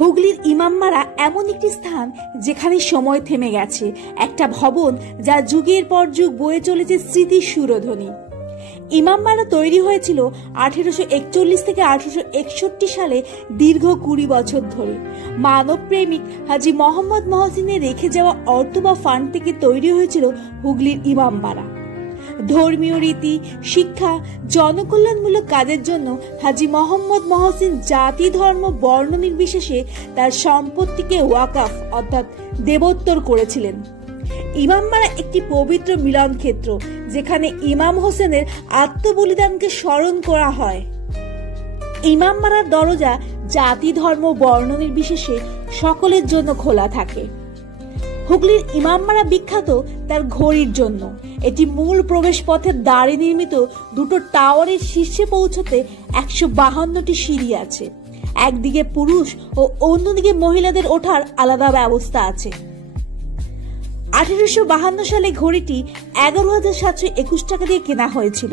হুগলির ইমামবাড়া এমন একটি স্থান যেখানে সময় থেমে গেছে, একটা ভবন যা যুগের পর যুগ বয়ে চলেছে স্মৃতির সুরধ্বনি। ইমামবাড়া তৈরি হয়েছিল 1841 থেকে 1861 সালে, দীর্ঘ 20 বছর ধরে। মানব প্রেমিক হাজী মোহাম্মদ মহসিনের রেখে যাওয়া অর্থ বা ফান্ড থেকে তৈরি হয়েছিল হুগলির ইমামবাড়া। ধর্মীয় রীতি, শিক্ষা, জনকল্যাণমূলক কাজের জন্য হাজী মোহাম্মদ মহসিন জাতি, ধর্ম, বর্ণ নির্বিশেষে তার সম্পত্তিকে ওয়াকাফ অর্থাৎ দেবোত্তর করেছিলেন। ইমামবাড়া একটি পবিত্র মিলন ক্ষেত্র, যেখানে ইমাম হোসেনের আত্মবলিদানকে স্মরণ করা হয়। ইমামবাড়ার দরজা জাতি, ধর্ম, বর্ণ নির্বিশেষে সকলের জন্য খোলা থাকে। হুগলির ইমামবাড়া বিখ্যাত তার ঘড়ির জন্য। এটি মূল প্রবেশ পথের দ্বারে নির্মিত দুটো টাওয়ারের শীর্ষে পৌঁছতে 152টি সিঁড়ি আছে। একদিকে পুরুষ ও অন্যদিকে মহিলাদের ওঠার আলাদা ব্যবস্থা আছে। 1852 সালে ঘড়িটি 11,721 টাকা দিয়ে কেনা হয়েছিল।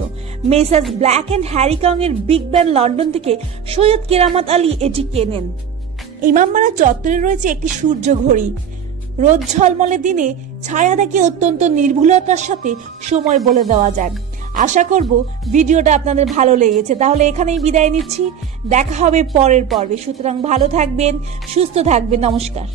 মেসার্স ব্ল্যাক অ্যান্ড হ্যারিকং এর বিগ ব্যান লন্ডন থেকে সৈয়দ কেরামত আলী এটি কেনেন। ইমামবাড়া চত্বরে রয়েছে একটি সূর্য ঘড়ি। রোদ ঝলমলে দিনে ছায়া দেখে অত্যন্ত নির্ভুলতার সাথে সময় বলে দেওয়া যায়। আশা করব ভিডিওটা আপনাদের ভালো লেগেছে। তাহলে এখানেই বিদায় নিচ্ছি, দেখা হবে পরের পর্বে। সুতরাং ভালো থাকবেন, সুস্থ থাকবেন। নমস্কার।